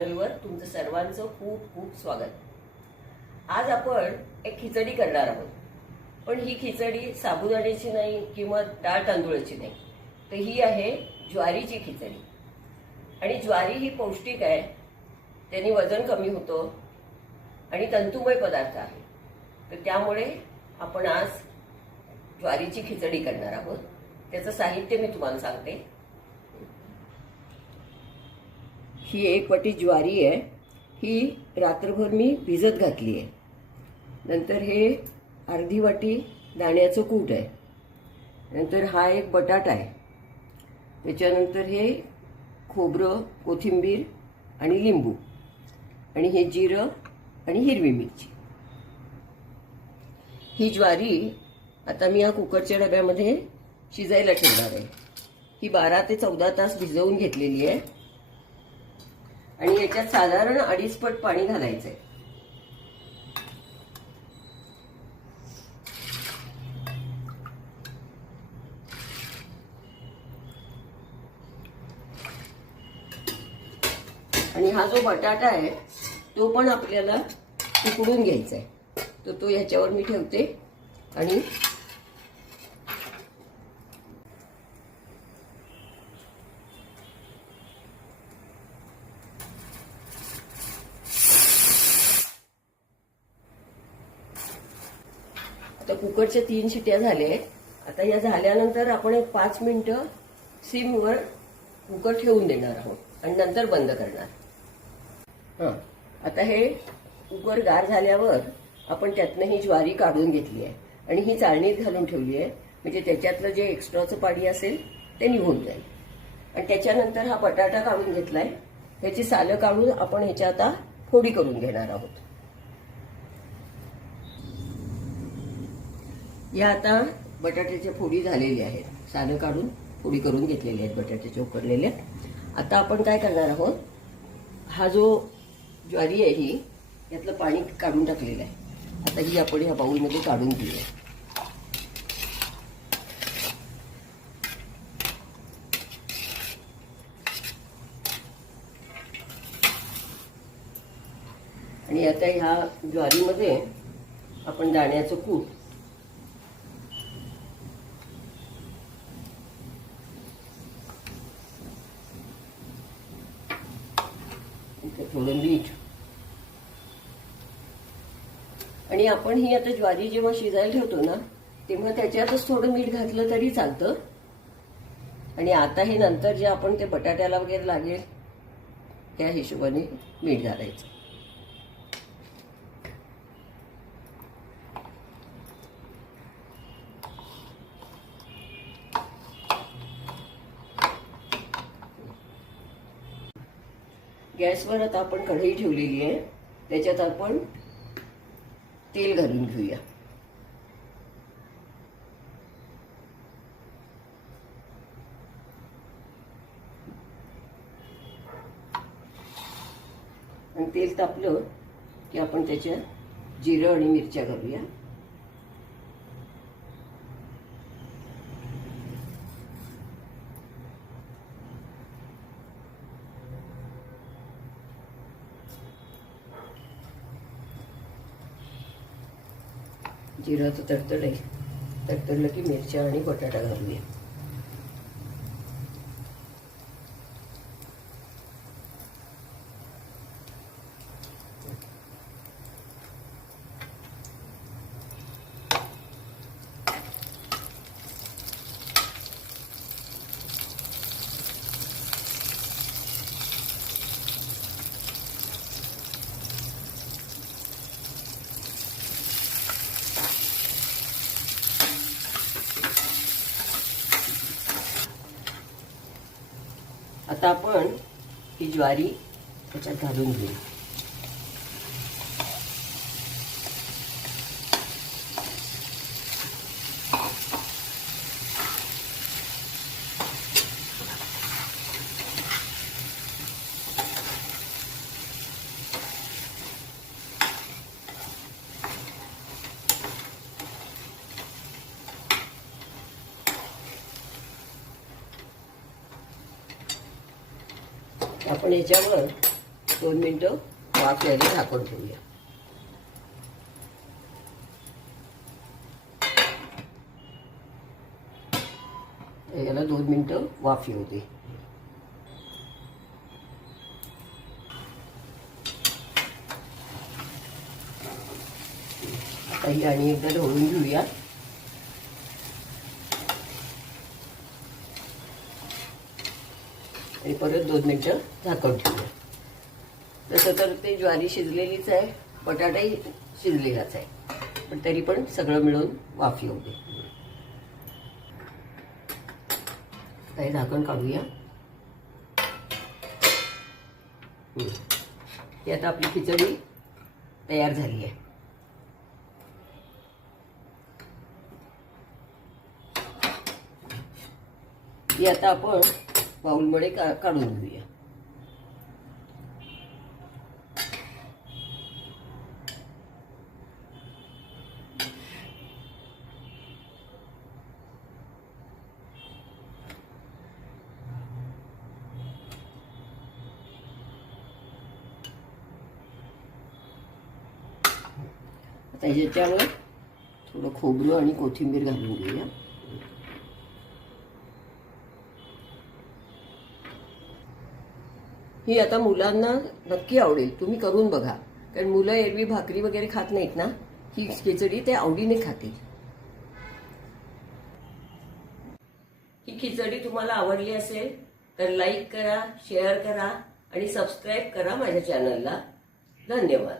चॅनलवर तुमचं सर्वांचं खूप खूप स्वागत. आज आपण एक खिचडी करणार आहोत. पण ही खिचडी साबुदाण्याची नाही किंवा डाळ तांदूळाची नाही. तर ही आहे ज्वारीची खिचडी. आणि ज्वारी ही पौष्टिक आहे. त्यांनी वजन कमी होतं आणि तंतुमय पदार्थ आहे. तर त्यामुळे आपण आज ज्वारीची खिचडी करणार आहोत. त्याचं साहित्य मी तुम्हाला सांगते. ही एक वाटी ज्वारी आहे. ही रात्रभर मी भिजत घातली आहे. नंतर हे अर्धी वाटी दाण्याचं कूट आहे. नंतर हा एक बटाटा आहे. त्याच्यानंतर हे खोबरं कोथिंबीर आणि लिंबू आणि हे जिरं आणि हिरवी मिरची. ही ज्वारी आता मी या कुकरच्या डब्यामध्ये शिजायला ठेवणार आहे. ही बारा ते चौदा तास भिजवून घेतलेली आहे. आणि याच्यात साधारण अडीच पट पाणी घालायचंय. आणि हा जो बटाटा आहे तो पण आपल्याला उकडून घ्यायचा आहे तर तो ह्याच्यावर मी ठेवते आणि आता कुकरच्या तीन शिट्या झाल्या आहेत आता या झाल्यानंतर आपण एक पाच मिनिटं सिमवर कुकर ठेवून देणार आहोत आणि नंतर बंद करणार. हां. आता हे कुकर गार झाल्यावर आपण त्यातनं ही ज्वारी काढून घेतली आहे आणि ही चाळणीत घालून ठेवली आहे. म्हणजे त्याच्यातलं जे एक्स्ट्राचं पाणी असेल ते निघून जाईल. आणि त्याच्यानंतर हा बटाटा काढून घेतलाय. ह्याची सालं काढून आपण ह्याच्या आता फोडी करून घेणार आहोत. या आता बटाट्याच्या फोडी झालेल्या आहेत. सालं काढून फोडी करून घेतलेल्या आहेत बटाट्याच्या उकडलेल्या आता आपण काय करणार आहोत? हा जो ज्वारी आहे ही यातलं पाणी काढून टाकलेलं आहे. आता ही आपण ह्या बाऊलमध्ये काढून घेऊया. आणि आता ह्या ज्वारीमध्ये आपण दाण्याचं कूट म्हणून थोडं मीठ आणि आपण ही आता ज्वारी जेव्हा शिजायला ठेवतो ना तेव्हा त्याच्यातच थोडं मीठ घातलं तरी चालतं. आणि आता हे नंतर जे आपण ते बटाट्याला वगैरे लागेल त्या हिशोबाने मीठ घालायचं. गॅसवर आता आपण कढई ठेवलेली आहे. त्याच्यात आपण तेल घालून घेऊया. आणि तेल तापलं की आपण त्याच्यात जिरं आणि मिरच्या घालूया. जिराचं तडतड आहे तडतडलं की मिरच्या आणि आता आपण ही ज्वारी त्याच्यात घालून घेऊ. आपण याच्यावर दोन मिनटं वाफ यायला झाकून ठेवूया. याला दोन मिनटं वाफ येऊ दे. आता ही आणि एकदा ढवळून घेऊया. आणि परत दोन मिनटं झाकण ठेवूया तसं तर ते ज्वारी शिजलेलीच आहे बटाटाही शिजलेलाच आहे. पण तरी पण सगळं मिळून वाफ येऊ दे झाकण काढूया. ही आता आपली खिचडी तयार झाली आहे. ही आता आपण बाउलमध्ये का काढून घेऊया. आता ह्याच्यावर थोडं खोबरं आणि कोथिंबीर घालून घेऊया. ही आता मुलांना नक्की आवडेल. तुम्ही करून बघा. कारण मुलं एरवी भाकरी वगैरे खात नाहीत ना? ही खिचडी ते आवडीने खातील. ही खिचडी तुम्हाला आवडली असेल तर लाईक करा शेअर करा आणि सबस्क्राईब करा माझ्या चॅनलला धन्यवाद.